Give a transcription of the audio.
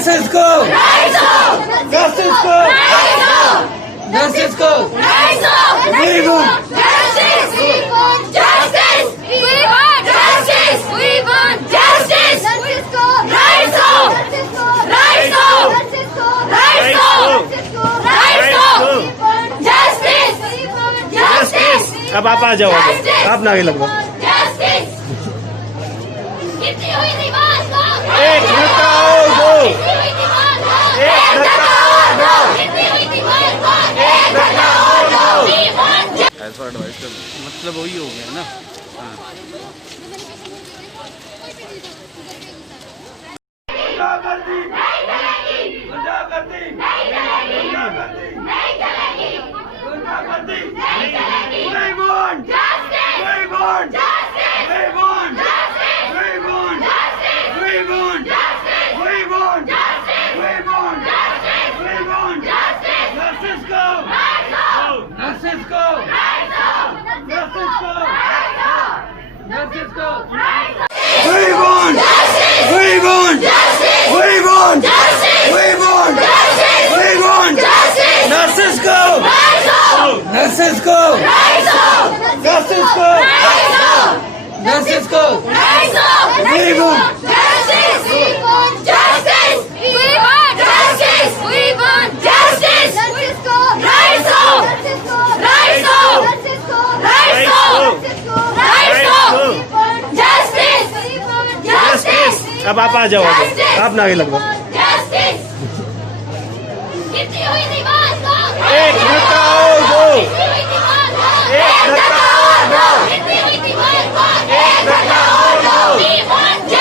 نرسز کو نرسز کو نرسز کو اب آپ آ جاؤ, آپ نہ آگے لگواؤ. ایک دھکا اور دو, ایک دھکا اور دو, ایک دھکا اور دو. ایسا ایڈوائز کر مطلب وہی ہو گیا نا. نرسز کو نرسز کو نرسز کو اب آپ آ جاؤ, آپ نہ آگے لگواؤ.